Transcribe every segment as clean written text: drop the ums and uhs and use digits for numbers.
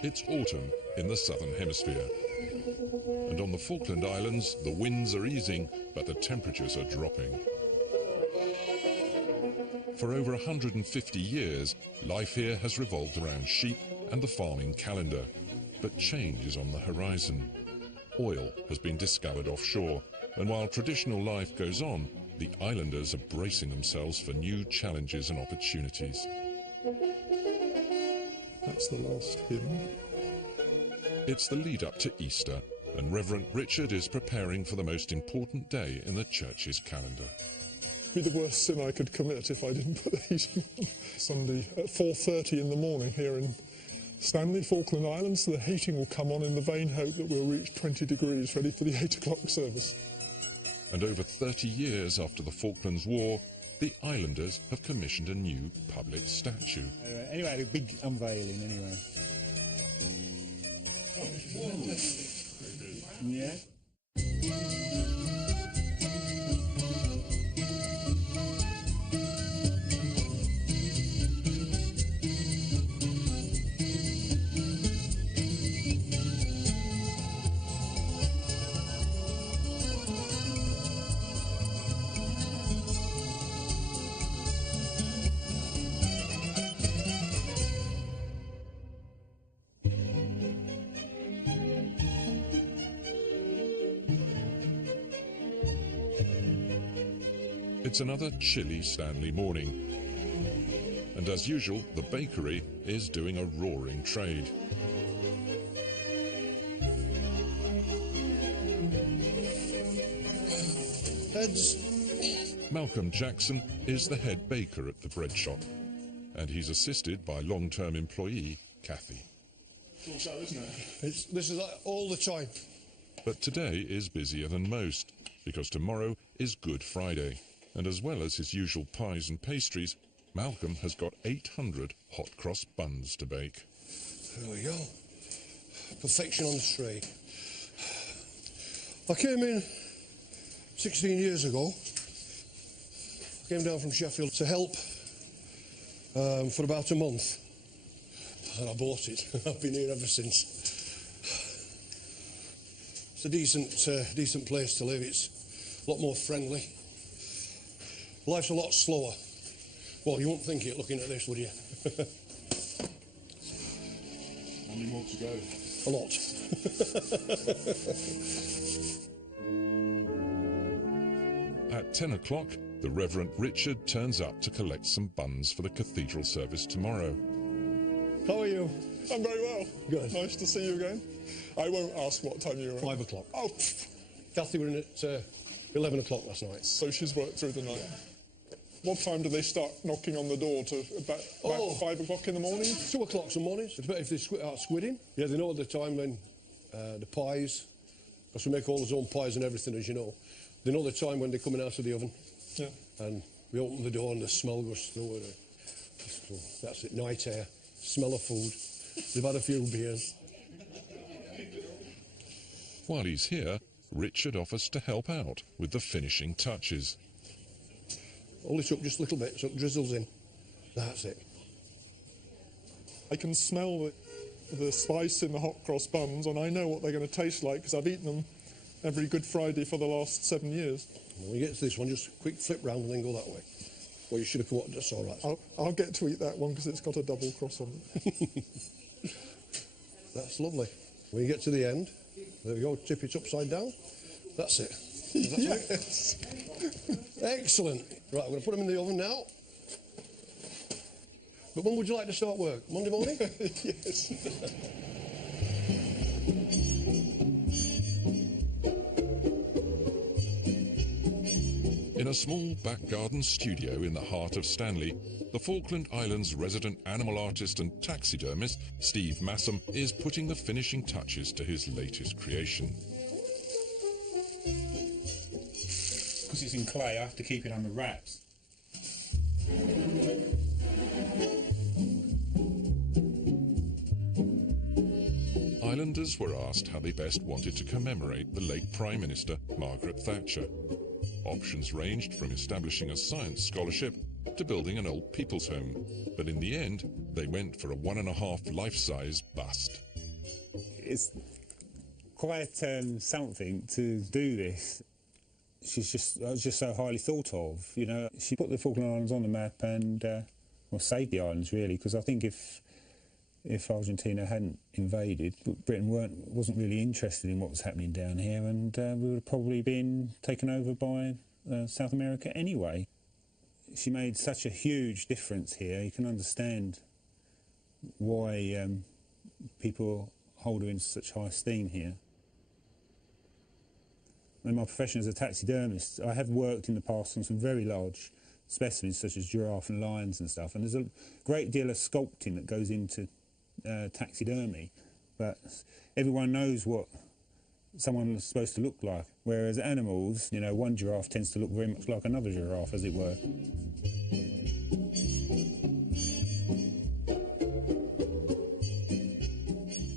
It's autumn in the southern hemisphere, and on the Falkland Islands the winds are easing, but the temperatures are dropping. For over 150 years, life here has revolved around sheep and the farming calendar, but change is on the horizon. Oil has been discovered offshore, and while traditional life goes on, the islanders are bracing themselves for new challenges and opportunities. That's the last hymn. It's the lead up to Easter, and Reverend Richard is preparing for the most important day in the church's calendar. It'd be the worst sin I could commit if I didn't put the heating on. Sunday at 4:30 in the morning here in Stanley, Falkland Islands. The heating will come on in the vain hope that we'll reach 20 degrees ready for the 8 o'clock service. And over 30 years after the Falklands War, the islanders have commissioned a new public statue. Anyway, a big unveiling anyway. Yeah. It's another chilly Stanley morning, and as usual, the bakery is doing a roaring trade. Heads. Malcolm Jackson is the head baker at the bread shop, and he's assisted by long-term employee Kathy. It's all so, isn't it? This is like all the time. But today is busier than most, because tomorrow is Good Friday. And as well as his usual pies and pastries, Malcolm has got 800 hot cross buns to bake. There we go. Perfection on the tray. I came in 16 years ago. I came down from Sheffield to help for about a month. And I bought it. I've been here ever since. It's a decent place to live. It's a lot more friendly. Life's a lot slower. Well, you wouldn't think it looking at this, would you? How many more to go? A lot. At 10 o'clock, the Reverend Richard turns up to collect some buns for the cathedral service tomorrow. How are you? I'm very well. Good. Nice to see you again. I won't ask what time you were 5 o'clock. Oh, Kathy were in at 11 o'clock last night. so she's worked through the night. What time do they start knocking on the door? To about 5 o'clock in the morning? 2 o'clock some mornings. It's better if they start squidding. Yeah, they know at the time when the pies, because we make all our own pies and everything, as you know. They know the time when they're coming out of the oven. Yeah. And we open the door and the smell goes through it. So that's it, night air, smell of food. They've had a few beers. While he's here, Richard offers to help out with the finishing touches. Hold it up just a little bit so it drizzles in. That's it. I can smell the spice in the hot cross buns, and I know what they're going to taste like because I've eaten them every Good Friday for the last 7 years. When you get to this one, just quick flip round and then go that way. Well, you should have put that's all right. I'll get to eat that one because it's got a double cross on it. That's lovely. When you get to the end, there we go, tip it upside down. That's it. Yes. Excellent. Right, I'm going to put them in the oven now. But when would you like to start work? Monday morning? Yes. In a small back garden studio in the heart of Stanley, the Falkland Islands resident animal artist and taxidermist Steve Massam is putting the finishing touches to his latest creation. Because it's in clay, I have to keep it under wraps. Islanders were asked how they best wanted to commemorate the late Prime Minister Margaret Thatcher. Options ranged from establishing a science scholarship to building an old people's home, but in the end, they went for a 1.5 life-size bust. It's quite something to do this. I was just so highly thought of, you know. She put the Falkland Islands on the map and, well, saved the islands, really, because I think if Argentina hadn't invaded, Britain wasn't really interested in what was happening down here, and we would have probably been taken over by South America anyway. She made such a huge difference here. You can understand why people hold her in such high esteem here. In my profession as a taxidermist, I have worked in the past on some very large specimens, such as giraffe and lions and stuff, and there's a great deal of sculpting that goes into taxidermy, but everyone knows what someone is supposed to look like, whereas animals, you know, one giraffe tends to look very much like another giraffe, as it were.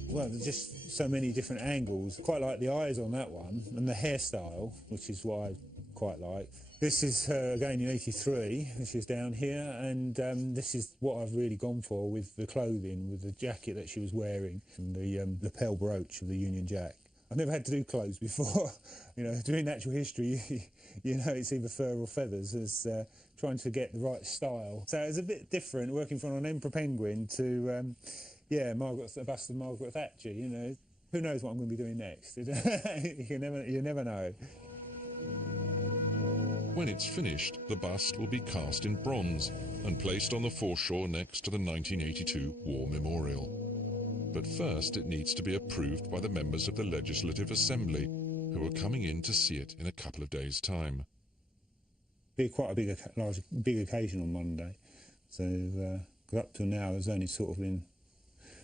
Well, there's just so many different angles. Quite like the eyes on that one, and the hairstyle, which is what I quite like. This is her again in '83, which is down here, and this is what I've really gone for with the clothing, with the jacket that she was wearing, and the lapel brooch of the Union Jack. I've never had to do clothes before. You know, doing natural history, you know, it's either fur or feathers, as trying to get the right style. So it's a bit different working from an emperor penguin to, yeah, a bust of Margaret Thatcher, you know. Who knows what I'm going to be doing next? You never know. When it's finished, the bust will be cast in bronze and placed on the foreshore next to the 1982 War Memorial. But first it needs to be approved by the members of the Legislative Assembly, who are coming in to see it in a couple of days' time. Be quite a big occasion on Monday. So, 'cause up till now there's only sort of been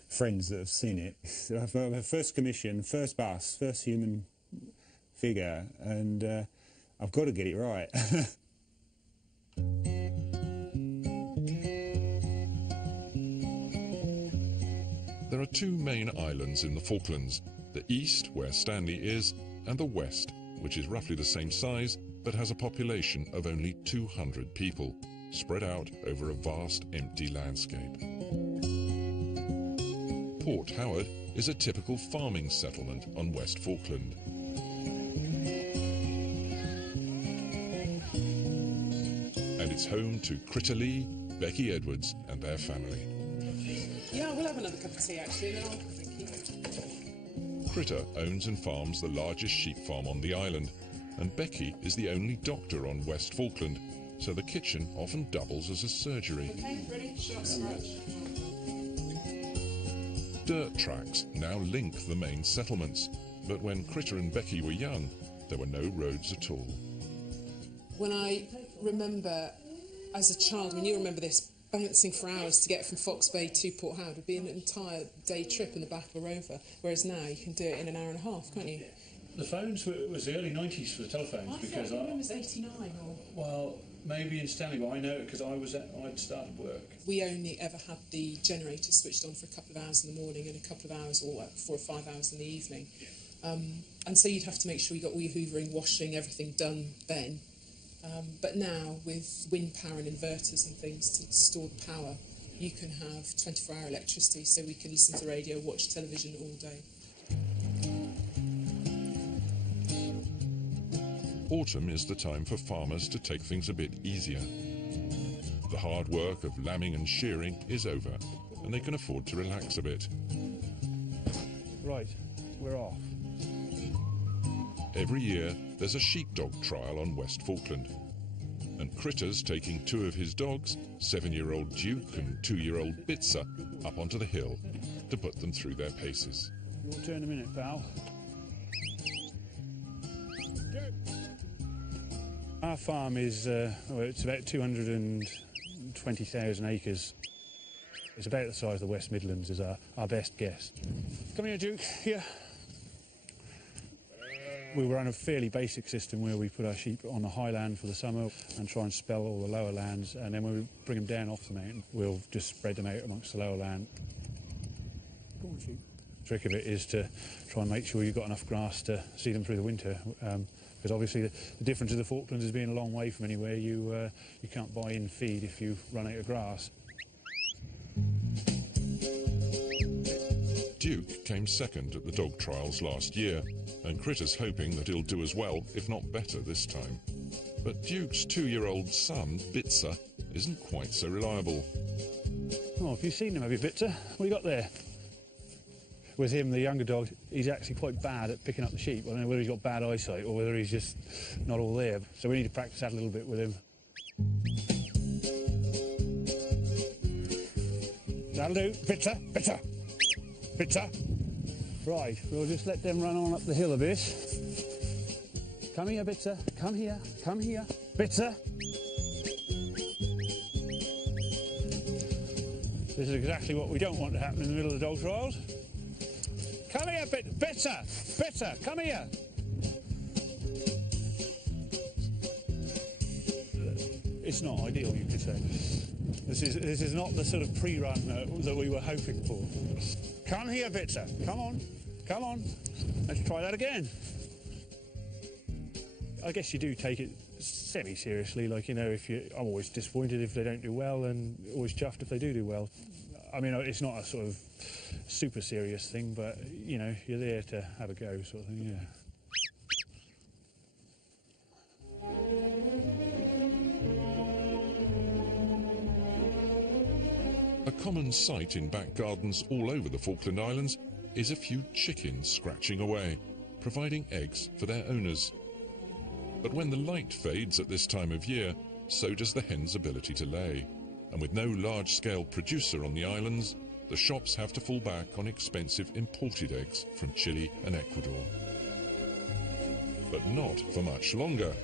friends that have seen it. So I've first commission, first bust, first human figure, and I've got to get it right. There are two main islands in the Falklands, the east, where Stanley is, and the west, which is roughly the same size, but has a population of only 200 people, spread out over a vast empty landscape. Port Howard is a typical farming settlement on West Falkland. And it's home to Critter Lee, Becky Edwards and their family. Yeah, we'll have another cup of tea actually, then I'll thank you. Critter owns and farms the largest sheep farm on the island, and Becky is the only doctor on West Falkland, so the kitchen often doubles as a surgery. Okay, ready? Shot, scratch. Dirt tracks now link the main settlements, but when Critter and Becky were young, there were no roads at all. When I remember as a child, when you remember this, balancing for hours to get from Fox Bay to Port Howard would be an entire day trip in the back of a Rover, whereas now you can do it in an hour and a half, can't you? The phones was the early 90s for the telephones, because I thought it was 89 or... Well, maybe in Stanley, but I know it because I'd started work. We only ever had the generator switched on for a couple of hours in the morning and a couple of hours, or 4 or 5 hours in the evening. And so you'd have to make sure you got all your hoovering, washing, everything done then. But now, with wind power and inverters and things to store the power, you can have 24-hour electricity, so we can listen to radio, watch television all day. Autumn is the time for farmers to take things a bit easier. The hard work of lambing and shearing is over, and they can afford to relax a bit. Right, we're off. Every year, there's a sheepdog trial on West Falkland, and Critter's taking 2 of his dogs, 7-year-old Duke and 2-year-old Bitzer, up onto the hill to put them through their paces. Your turn in a minute, pal. Our farm is it's about 220,000 acres. It's about the size of the West Midlands, is our best guess. Come here, Duke, here. We run a fairly basic system where we put our sheep on the high land for the summer and try and spell all the lower lands, and then when we bring them down off the mountain, we'll just spread them out amongst the lower land. Go on, sheep. trick of it is to try and make sure you've got enough grass to see them through the winter. Because obviously the difference of the Falklands is being a long way from anywhere. You can't buy in feed if you run out of grass. Duke came second at the dog trials last year, and Critter's hoping that he'll do as well, if not better, this time. But Duke's 2-year-old son, Bitzer, isn't quite so reliable. Oh, have you seen him, have you, Bitzer? What have you got there? With him, the younger dog, he's actually quite bad at picking up the sheep. I don't know whether he's got bad eyesight or whether he's just not all there. So we need to practice that a little bit with him. That'll do. Bitzer, Bitzer, Bitzer. Right, we'll just let them run on up the hill a bit. Come here, Bitzer. Come here. Come here. Bitzer. This is exactly what we don't want to happen in the middle of the dog trials. Come here, Bitzer! Bitzer, come here! It's not ideal, you could say. This is not the sort of pre-run that we were hoping for. Come here, Bitzer. Come on. Come on. Let's try that again. I guess you do take it semi-seriously, like, you know, I'm always disappointed if they don't do well and always chuffed if they do well. I mean, it's not a sort of super serious thing, but, you know, you're there to have a go sort of thing, yeah. A common sight in back gardens all over the Falkland Islands is a few chickens scratching away, providing eggs for their owners. But when the light fades at this time of year, so does the hen's ability to lay. And with no large-scale producer on the islands, the shops have to fall back on expensive imported eggs from Chile and Ecuador. But not for much longer.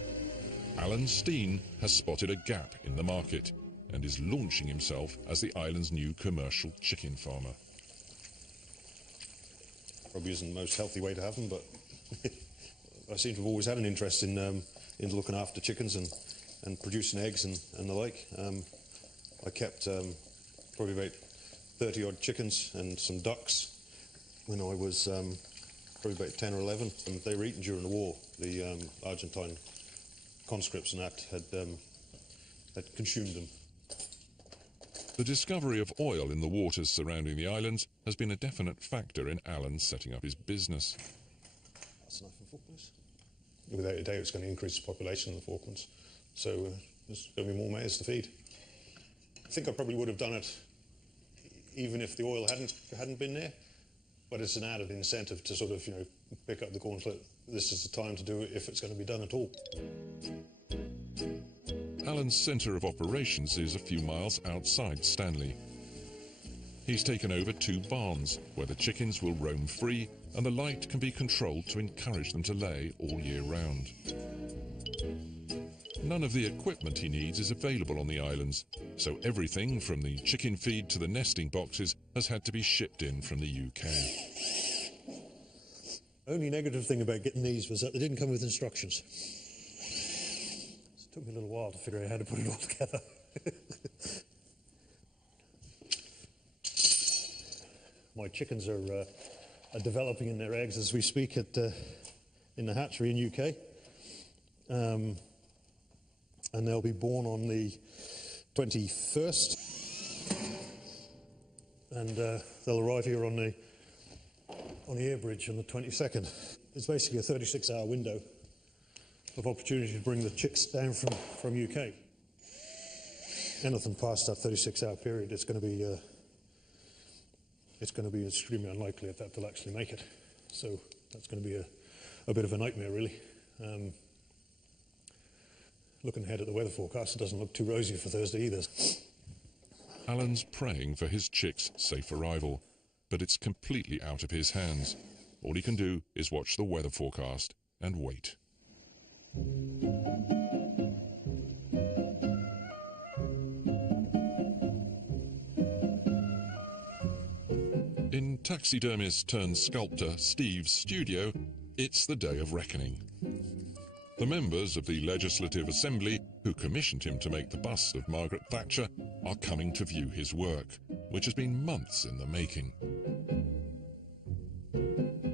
Alan Steen has spotted a gap in the market and is launching himself as the island's new commercial chicken farmer. Probably isn't the most healthy way to have them, but I seem to have always had an interest in looking after chickens and producing eggs and the like. I kept probably about 30-odd chickens and some ducks when I was probably about 10 or 11. And they were eaten during the war. The Argentine conscripts and that had consumed them. The discovery of oil in the waters surrounding the islands has been a definite factor in Alan setting up his business. That's enough for Falklands. Without a doubt, it's going to increase the population in the Falklands. So there's going to be more mares to feed. I think I probably would have done it even if the oil hadn't been there, but it's an added incentive to sort of, you know, pick up the gauntlet. This is the time to do it if it's going to be done at all. Alan's centre of operations is a few miles outside Stanley. He's taken over 2 barns where the chickens will roam free and the light can be controlled to encourage them to lay all year round. None of the equipment he needs is available on the islands, so everything from the chicken feed to the nesting boxes has had to be shipped in from the UK. Only negative thing about getting these was that they didn't come with instructions. It took me a little while to figure out how to put it all together. My chickens are developing in their eggs as we speak in the hatchery in UK. And they'll be born on the 21st. And they'll arrive here on the air bridge on the 22nd. It's basically a 36-hour window of opportunity to bring the chicks down from UK. Anything past that 36-hour period, it's going to be extremely unlikely that they'll actually make it. So that's going to be a bit of a nightmare, really. Looking ahead at the weather forecast, it doesn't look too rosy for Thursday either. Alan's praying for his chicks' safe arrival, but it's completely out of his hands. All he can do is watch the weather forecast and wait. In taxidermist turned sculptor Steve's studio, it's the day of reckoning. The members of the Legislative Assembly who commissioned him to make the bust of Margaret Thatcher are coming to view his work, which has been months in the making.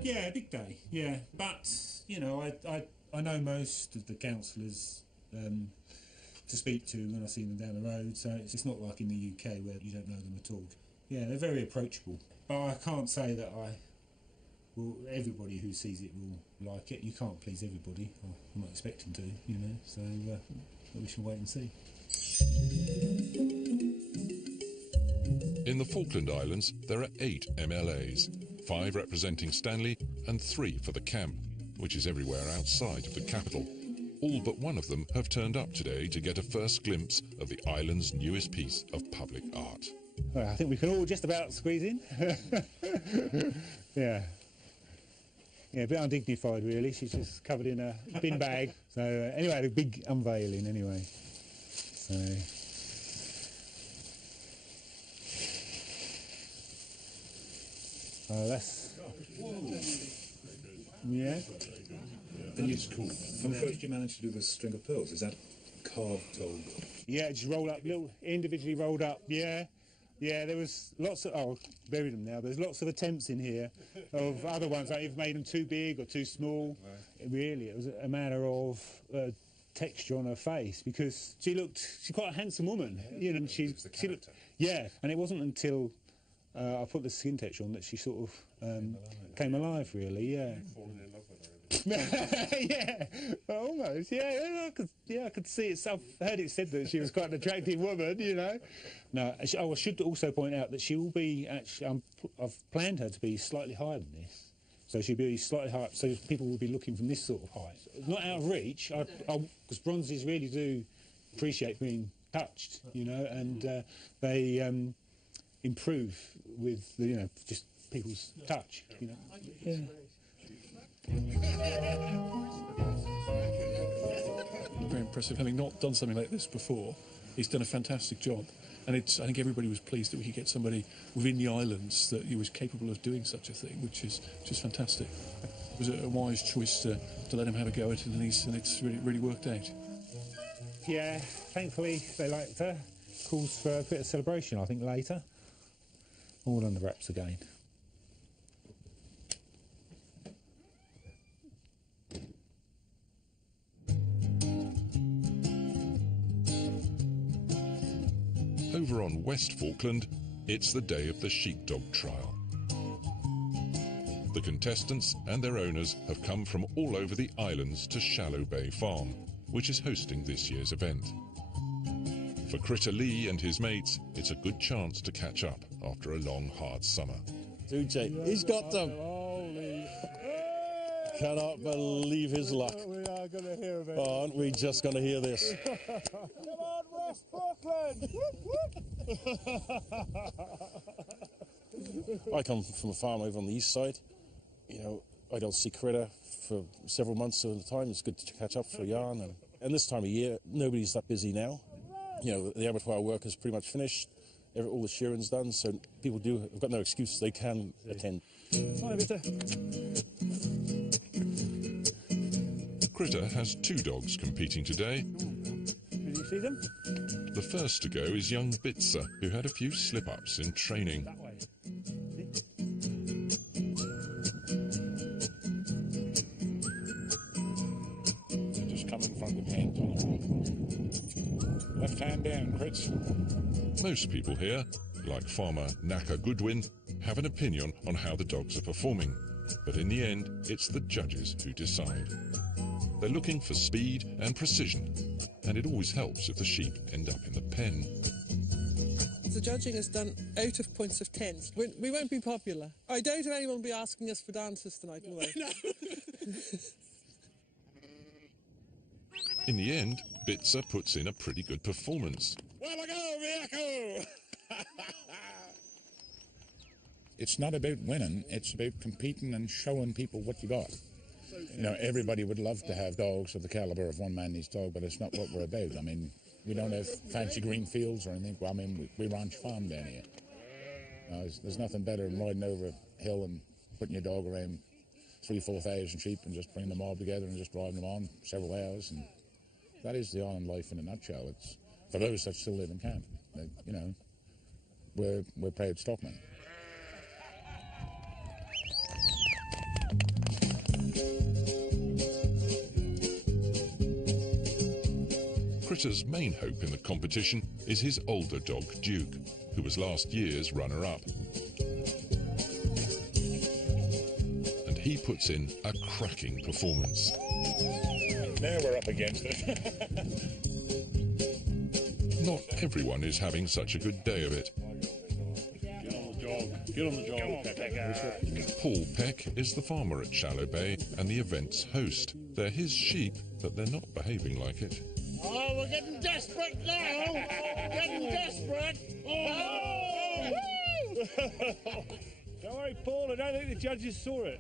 Yeah, big day, yeah. But, you know, I know most of the councillors to speak to when I see them down the road, so it's not like in the UK where you don't know them at all. Yeah, they're very approachable. But I can't say that everybody who sees it will like it. You can't please everybody. I'm not expecting to, you know, so we shall wait and see. In the Falkland Islands, there are 8 MLAs, 5 representing Stanley and 3 for the camp, which is everywhere outside of the capital. All but one of them have turned up today to get a first glimpse of the island's newest piece of public art. Well, I think we can all just about squeeze in. Yeah. Yeah, a bit undignified really. She's just covered in a bin bag. So anyway, a big unveiling anyway. So... that's... Yeah. And it's cool. How did you manage to do this string of pearls? Is that carved dog? Yeah, just roll up, little individually rolled up, yeah. Yeah, there was lots of... Oh, buried them now. There's lots of attempts in here of other ones. Like you've made them too big or too small. Right. Really, it was a matter of texture on her face because she's quite a handsome woman. Yeah. You know, and she looked... Yeah, and it wasn't until I put the skin texture on that she sort of came alive, really, yeah. You've fallen in love with her. Yeah, almost. Yeah, I could see it. I've heard it said that she was quite an attractive woman, you know. No, I should also point out that she will be actually. I've planned her to be slightly higher than this, so she'll be slightly higher. So people will be looking from this sort of height, not out of reach. Because bronzes really do appreciate being touched, you know, and they improve with the, you know, just people's touch, you know. Yeah. Very impressive. Having not done something like this before, he's done a fantastic job. And I think everybody was pleased that we could get somebody within the islands that he was capable of doing such a thing, which is fantastic. It was a wise choice to let him have a go at it, and it's really worked out. Yeah, thankfully they liked her. Calls for a bit of celebration, I think, later. All under wraps again. Over on West Falkland, it's the day of the sheepdog trial. The contestants and their owners have come from all over the islands to Shallow Bay Farm, which is hosting this year's event. For Critter Lee and his mates, it's a good chance to catch up after a long, hard summer. Uche, he's got them. Cannot believe his luck. We are going to hear of it. Oh, aren't we just going to hear this? Come on, West Falkland! I come from a farm over on the east side. You know, I don't see Critter for several months at a time. It's good to catch up for a yarn. And this time of year, nobody's that busy now. You know, the abattoir work is pretty much finished. All the shearing's done, so people have got no excuse. They can attend. Hi, Victor. Critter has 2 dogs competing today. Did you see them? The first to go is young Bitzer, who had a few slip-ups in training. That way. Just come in front of the pen. Left hand down, Crits. Most people here, like farmer Naka Goodwin, have an opinion on how the dogs are performing. But in the end, it's the judges who decide. They're looking for speed and precision, and it always helps if the sheep end up in the pen. The judging is done out of points of 10. We won't be popular. I doubt if anyone will be asking us for dances tonight, will they? No. In the end, Bitzer puts in a pretty good performance. It's not about winning, it's about competing and showing people what you got. You know, everybody would love to have dogs of the calibre of one man needs dog, but it's not what we're about. I mean, we don't have fancy green fields or anything. Well, I mean, we ranch farm down here. There's nothing better than riding over a hill and putting your dog around 3,000-4,000 sheep and just bringing them all together and just driving them on several hours. And that is the island life in a nutshell. It's for those that still live in camp. You know, we're proud stockmen. Critter's main hope in the competition is his older dog Duke, who was last year's runner-up. And he puts in a cracking performance. Now we're up against it. Not everyone is having such a good day of it. Get on the jog. Get on the jog. Come on, Pecker. Paul Peck is the farmer at Shallow Bay and the event's host. They're his sheep, but they're not behaving like it. Oh, we're getting desperate now! Getting desperate! Oh! Don't worry, Paul, I don't think the judges saw it.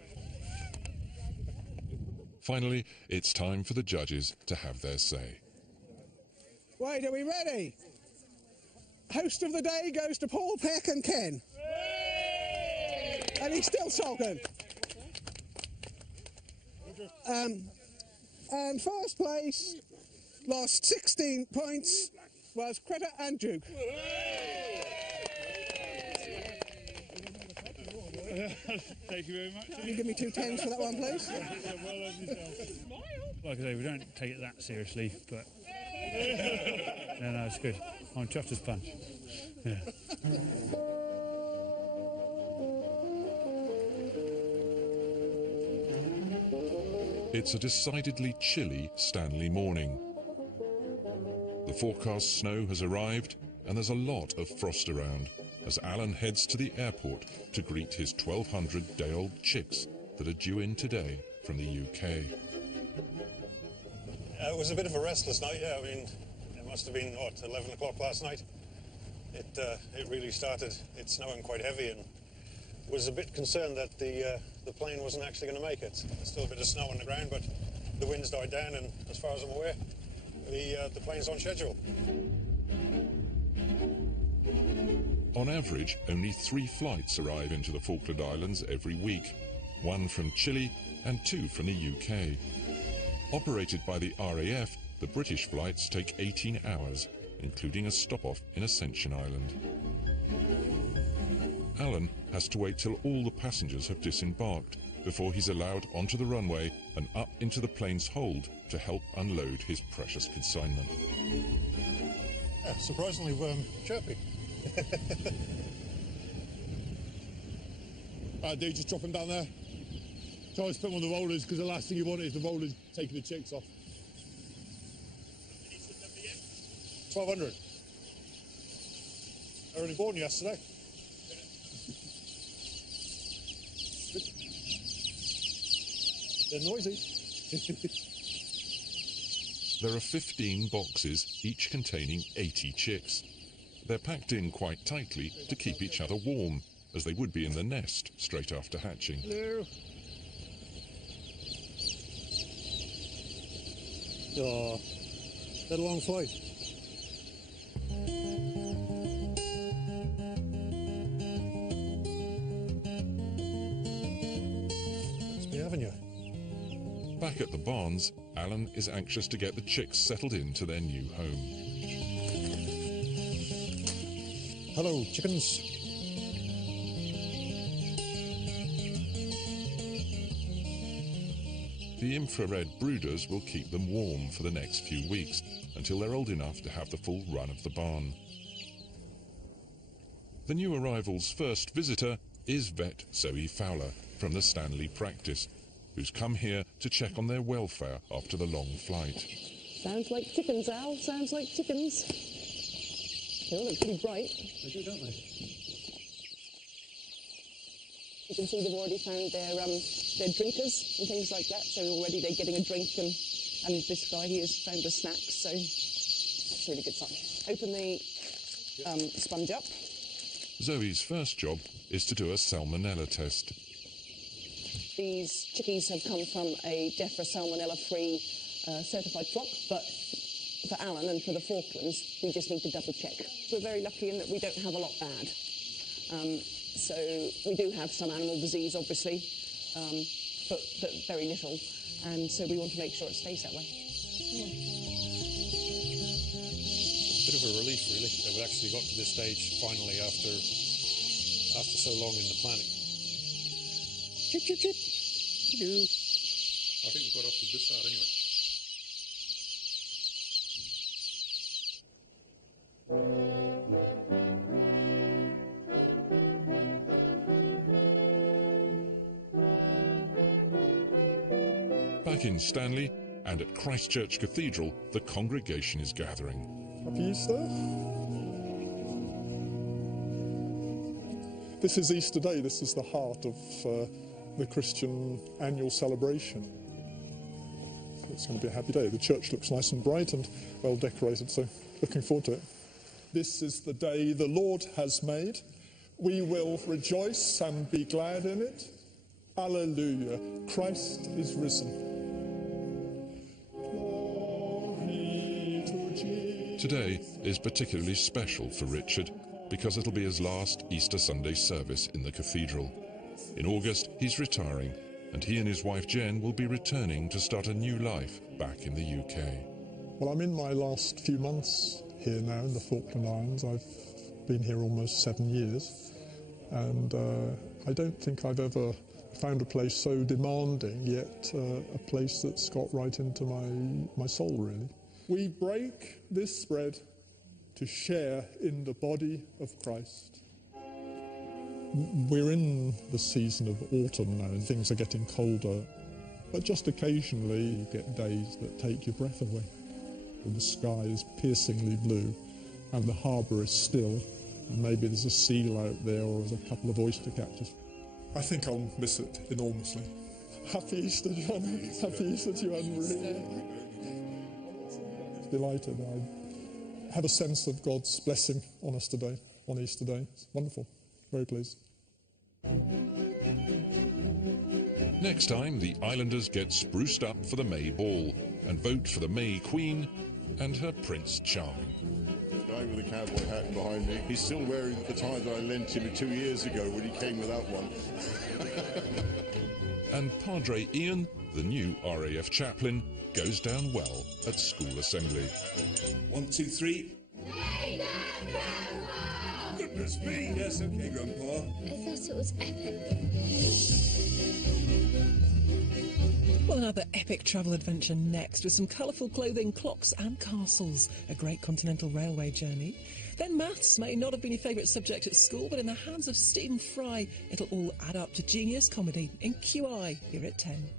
Finally, it's time for the judges to have their say. Right, are we ready? Host of the day goes to Paul, Peck and Ken. And he's still sulking. And first place, lost 16 points, was Critter and Duke. Thank you very much. Can you give me 2 10s for that one, please? Like I say, we don't take it that seriously, but no, it's good. I'm chuffed as punch. Yeah. It's a decidedly chilly Stanley morning. The forecast snow has arrived and there's a lot of frost around as Alan heads to the airport to greet his 1,200-day-old chicks that are due in today from the UK. It was a bit of a restless night, yeah. I mean, it must have been, 11 o'clock last night. It really started, it's snowing quite heavy, and was a bit concerned that the plane wasn't actually going to make it. There's still a bit of snow on the ground, but the wind's died down, and as far as I'm aware, the plane's on schedule. On average, only 3 flights arrive into the Falkland Islands every week, 1 from Chile and 2 from the UK. Operated by the RAF, the British flights take 18 hours, including a stop-off in Ascension Island. Alan has to wait till all the passengers have disembarked before he's allowed onto the runway and up into the plane's hold to help unload his precious consignment. Yeah, surprisingly chirpy. Dude, just drop him down there. Try to put him on the rollers, because the last thing you want is the rollers taking the chicks off. 1,200. They were only born yesterday. They're noisy. There are 15 boxes, each containing 80 chicks. They're packed in quite tightly to keep each other warm, as they would be in the nest straight after hatching. Hello. Oh, had a long flight. Must be having you. Back at the barns, Alan is anxious to get the chicks settled into their new home. Hello, chickens. The infrared brooders will keep them warm for the next few weeks until they're old enough to have the full run of the barn. The new arrival's first visitor is vet Zoe Fowler from the Stanley practice, who's come here to check on their welfare after the long flight. Sounds like chickens, Al. Sounds like chickens. They all look pretty bright. They do, don't they? You can see they've already found their drinkers and things like that, so already they're getting a drink, and this guy here has found the snacks, so it's a really good sign. Open the sponge up. Zoe's first job is to do a salmonella test. These chickies have come from a DEFRA salmonella-free certified flock, but for Alan and for the Falklands, we just need to double check. We're very lucky in that we don't have a lot bad. So we do have some animal disease, obviously, but very little, and so we want to make sure it stays that way. Bit of a relief, really, that we actually got to this stage finally after so long in the planning. Chip, chip, chip. Hello. I think we've got off to a good start anyway. Back in Stanley and at Christchurch Cathedral, the congregation is gathering. Happy Easter. This is Easter Day. This is the heart of the Christian annual celebration. It's going to be a happy day. The church looks nice and bright and well decorated, so looking forward to it. This is the day the Lord has made. We will rejoice and be glad in it. Alleluia. Christ is risen. Today is particularly special for Richard because it'll be his last Easter Sunday service in the cathedral. In August, he's retiring, and he and his wife Jen will be returning to start a new life back in the UK. Well, I'm in my last few months here now in the Falkland Islands. I've been here almost 7 years, and I don't think I've ever found a place so demanding, yet a place that's got right into my soul, really. We break this bread to share in the body of Christ. We're in the season of autumn now and things are getting colder, but just occasionally you get days that take your breath away. And the sky is piercingly blue and the harbour is still, and maybe there's a seal out there or there's a couple of oyster catchers. I think I'll miss it enormously. Happy Easter, John. Happy Easter to you, Anne-Marie. Delighted. I have a sense of God's blessing on us today, on Easter Day. It's wonderful. Very pleased. Next time, the Islanders get spruced up for the May Ball and vote for the May Queen and her Prince Charming. The guy with the cowboy hat behind me, he's still wearing the tie that I lent him 2 years ago when he came without one. And Padre Ian, the new RAF chaplain, goes down well at school assembly. 1, 2, 3. Goodness me! Yes, okay, Grandpa. I thought it was epic. Well, another epic travel adventure next with some colourful clothing, clocks and castles. A great continental railway journey. Then maths may not have been your favourite subject at school, but in the hands of Stephen Fry, it'll all add up to genius comedy in QI here at 10.